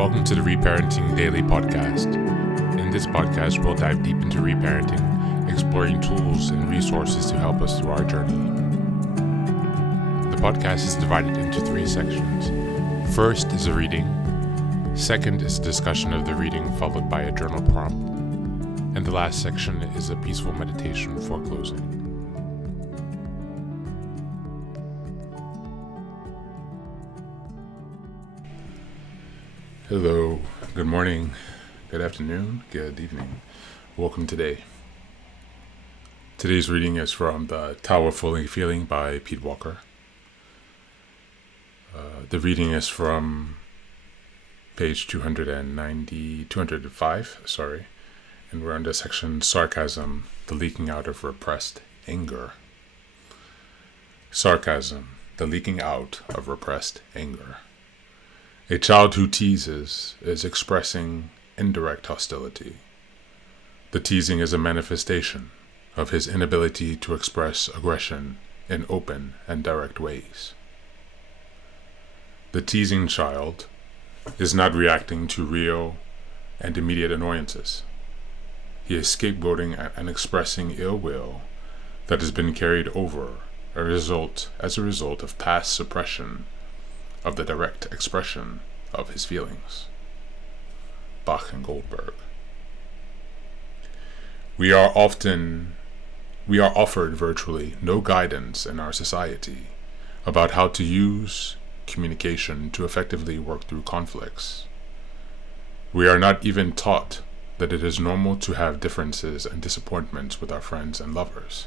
Welcome to the Reparenting Daily podcast. In this podcast, we'll dive deep into reparenting, exploring tools and resources to help us through our journey. The podcast is divided into 3 sections. First is a reading. Second is a discussion of the reading followed by a journal prompt. And the last section is a peaceful meditation for closing. Hello, good morning, good afternoon, good evening. Welcome today. Today's reading is from The Powerful Feeling by Pete Walker. The reading is from page 205, and we're on the section Sarcasm, the leaking out of repressed anger. Sarcasm, the leaking out of repressed anger. A child who teases is expressing indirect hostility. The teasing is a manifestation of his inability to express aggression in open and direct ways. The teasing child is not reacting to real and immediate annoyances. He is scapegoating and expressing ill will that has been carried over as a result of past suppression of the direct expression of his feelings. Bach and Goldberg. We are offered virtually no guidance in our society about how to use communication to effectively work through conflicts. We are not even taught that it is normal to have differences and disappointments with our friends and lovers.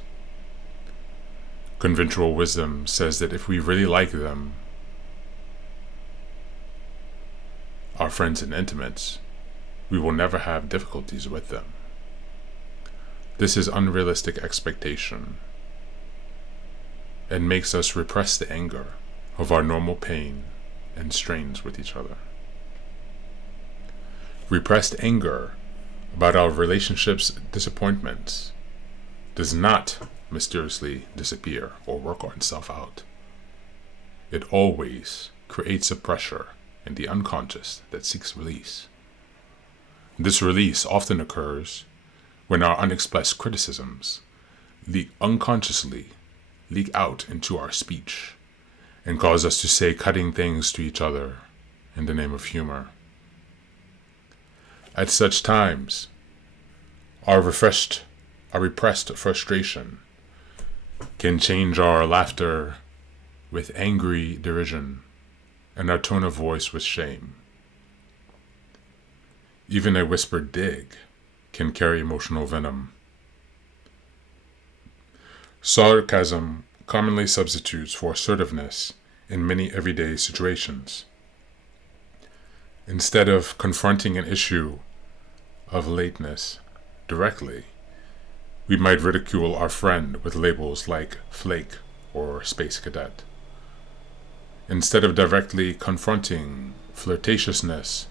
Conventional wisdom says that if we really like them, our friends and intimates, we will never have difficulties with them. This is unrealistic expectation and makes us repress the anger of our normal pain and strains with each other. Repressed anger about our relationships' disappointments does not mysteriously disappear or work on itself out. It always creates a pressure in the unconscious that seeks release. This release often occurs when our unexpressed criticisms unconsciously leak out into our speech and cause us to say cutting things to each other in the name of humor. At such times, our repressed frustration can change our laughter with angry derision and our tone of voice with shame. Even a whispered dig can carry emotional venom. Sarcasm commonly substitutes for assertiveness in many everyday situations. Instead of confronting an issue of lateness directly, we might ridicule our friend with labels like flake or space cadet. Instead of directly confronting flirtatiousness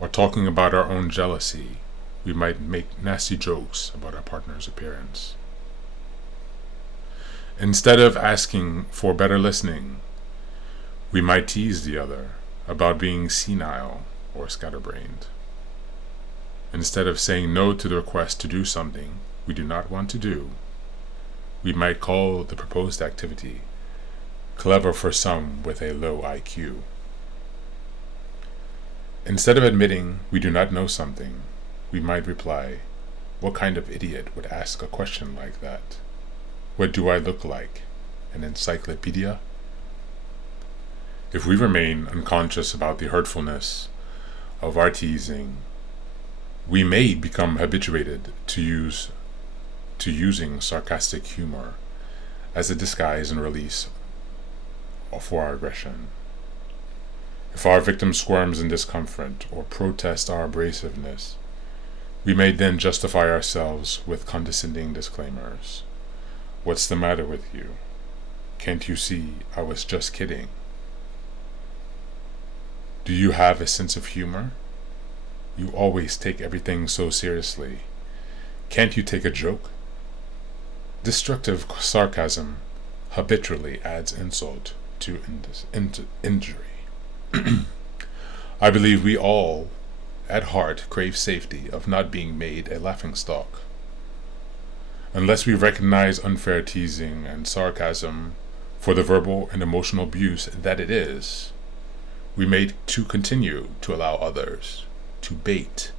or talking about our own jealousy, we might make nasty jokes about our partner's appearance. Instead of asking for better listening, we might tease the other about being senile or scatterbrained. Instead of saying no to the request to do something we do not want to do, we might call the proposed activity clever for some with a low IQ. Instead of admitting we do not know something, we might reply, "What kind of idiot would ask a question like that? What do I look like? An encyclopedia?" If we remain unconscious about the hurtfulness of our teasing, we may become habituated to using sarcastic humor as a disguise and release for our aggression. If our victim squirms in discomfort or protests our abrasiveness, we may then justify ourselves with condescending disclaimers. "What's the matter with you? Can't you see I was just kidding? Do you have a sense of humor? You always take everything so seriously. Can't you take a joke?" Destructive sarcasm habitually adds insult to injury. I believe we all, at heart, crave safety of not being made a laughingstock. Unless we recognize unfair teasing and sarcasm for the verbal and emotional abuse that it is, we may to continue to allow others to bait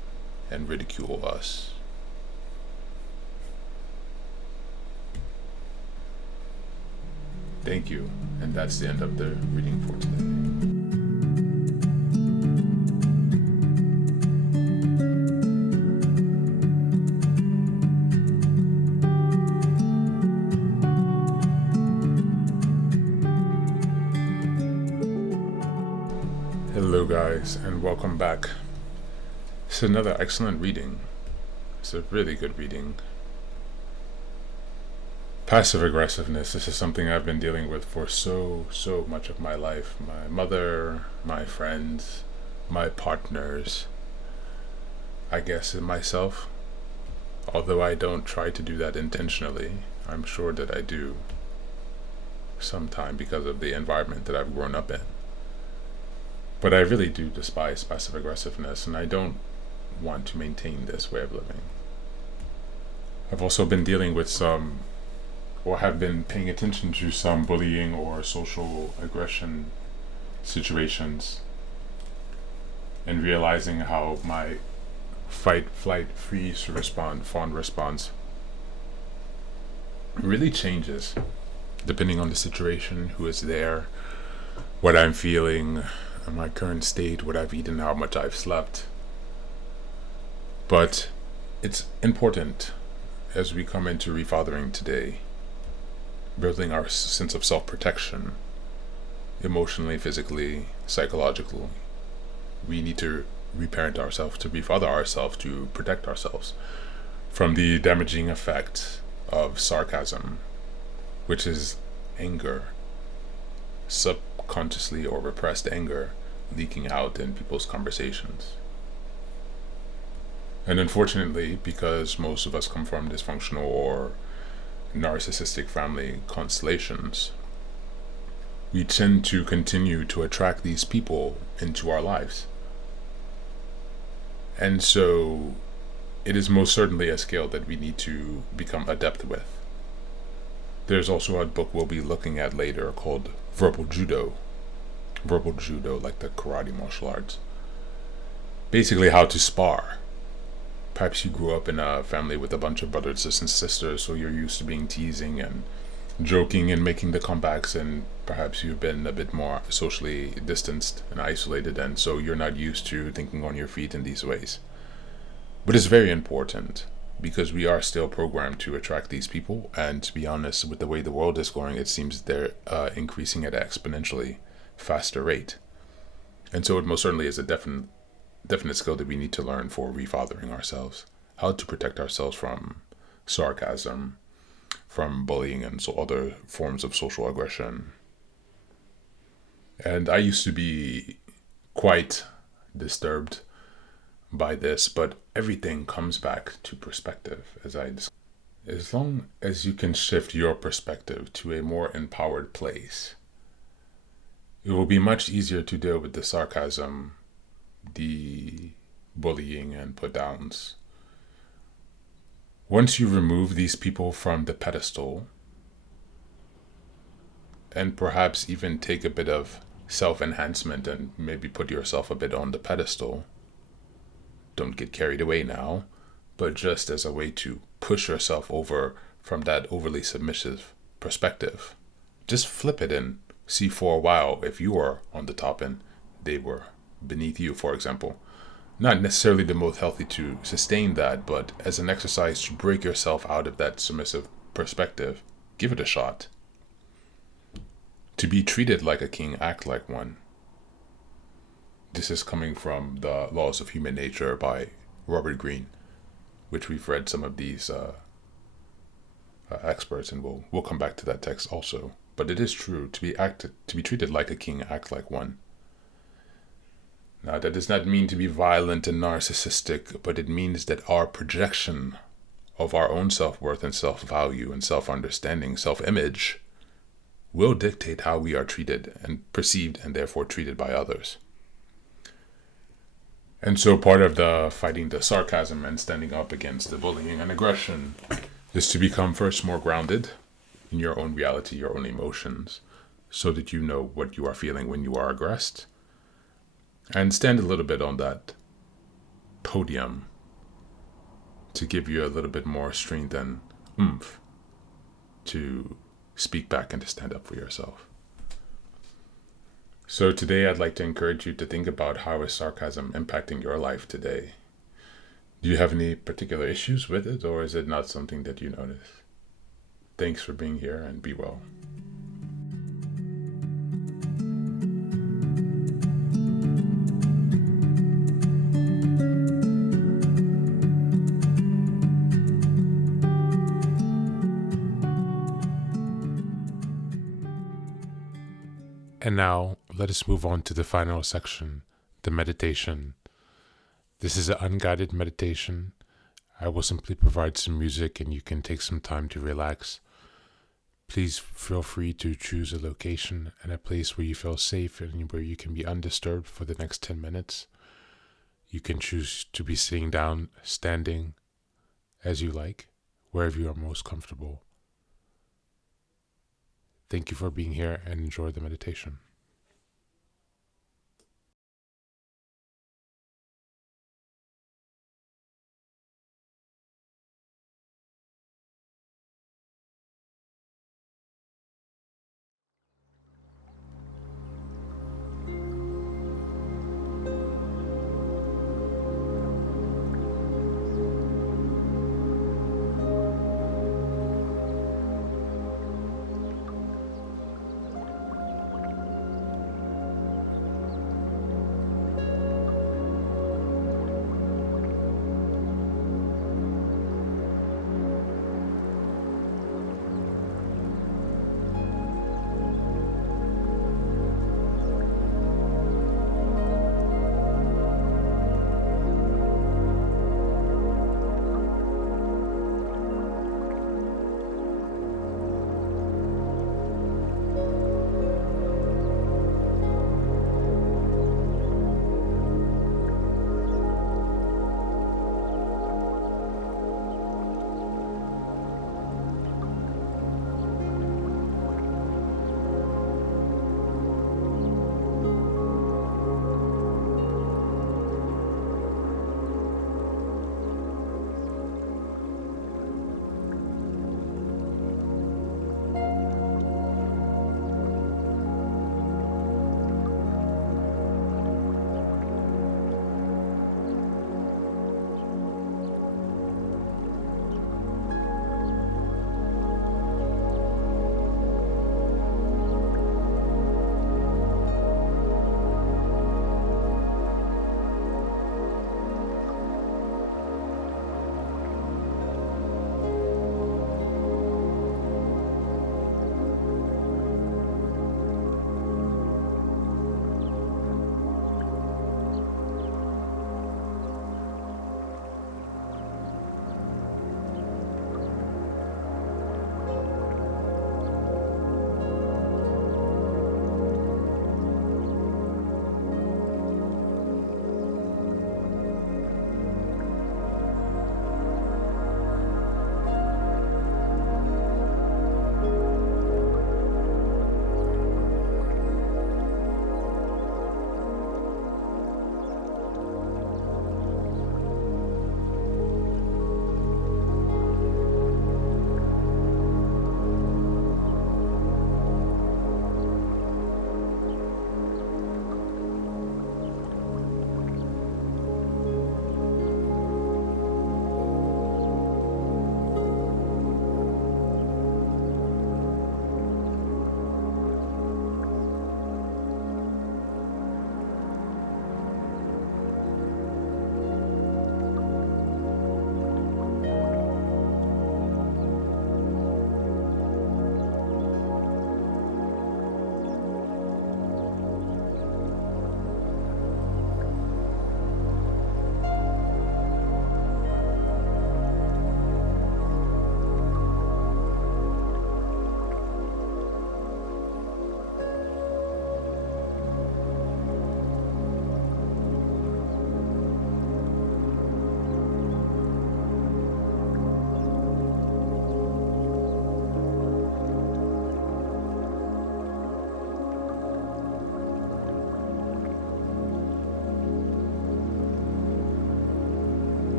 and ridicule us. Thank you, and that's the end of the reading for today. Hello guys, and welcome back. It's another excellent reading. It's a really good reading. Passive aggressiveness. This is something I've been dealing with for so much of my life. My mother, my friends, my partners, I guess myself. Although I don't try to do that intentionally, I'm sure that I do sometime because of the environment that I've grown up in. But I really do despise passive aggressiveness, and I don't want to maintain this way of living. I've also been dealing with have been paying attention to some bullying or social aggression situations, and realizing how my fight, flight, freeze fawn response really changes depending on the situation, who is there, what I'm feeling, my current state, what I've eaten, how much I've slept. But it's important as we come into refathering today, building our sense of self-protection, emotionally, physically, psychologically. We need to reparent ourselves, to refather ourselves, to protect ourselves from the damaging effect of sarcasm, which is anger, subconsciously or repressed anger leaking out in people's conversations. And unfortunately, because most of us come from dysfunctional or narcissistic family constellations, we tend to continue to attract these people into our lives. And so it is most certainly a skill that we need to become adept with. There's also a book we'll be looking at later called Verbal Judo, like the karate martial arts. Basically how to spar. Perhaps you grew up in a family with a bunch of brothers and sisters, so you're used to being teasing and joking and making the comebacks, and perhaps you've been a bit more socially distanced and isolated, and so you're not used to thinking on your feet in these ways. But it's very important, because we are still programmed to attract these people, and to be honest, with the way the world is going, it seems they're increasing at an exponentially faster rate. And so it most certainly is a definite skill that we need to learn for refathering ourselves, how to protect ourselves from sarcasm, from bullying, and so other forms of social aggression. And I used to be quite disturbed by this, but everything comes back to perspective, as long as you can shift your perspective to a more empowered place, it will be much easier to deal with the sarcasm, the bullying, and put downs. Once you remove these people from the pedestal, and perhaps even take a bit of self-enhancement and maybe put yourself a bit on the pedestal, don't get carried away now, but just as a way to push yourself over from that overly submissive perspective, just flip it and see for a while if you are on the top and they were beneath you, for example. Not necessarily the most healthy to sustain that, but as an exercise to break yourself out of that submissive perspective, give it a shot. To be treated like a king, act like one. This is coming from The Laws of Human Nature by Robert Greene, which we've read some of these experts, and we'll come back to that text also. But it is true, to be treated like a king, act like one. Now, that does not mean to be violent and narcissistic, but it means that our projection of our own self-worth and self-value and self-understanding, self-image, will dictate how we are treated and perceived, and therefore treated by others. And so part of the fighting the sarcasm and standing up against the bullying and aggression is to become first more grounded in your own reality, your own emotions, so that you know what you are feeling when you are aggressed. And stand a little bit on that podium to give you a little bit more strength and oomph to speak back and to stand up for yourself. So today I'd like to encourage you to think about how is sarcasm impacting your life today. Do you have any particular issues with it, or is it not something that you notice? Thanks for being here, and be well. And now, let us move on to the final section, the meditation. This is an unguided meditation. I will simply provide some music and you can take some time to relax. Please feel free to choose a location and a place where you feel safe and where you can be undisturbed for the next 10 minutes. You can choose to be sitting down, standing, as you like, wherever you are most comfortable. Thank you for being here and enjoy the meditation.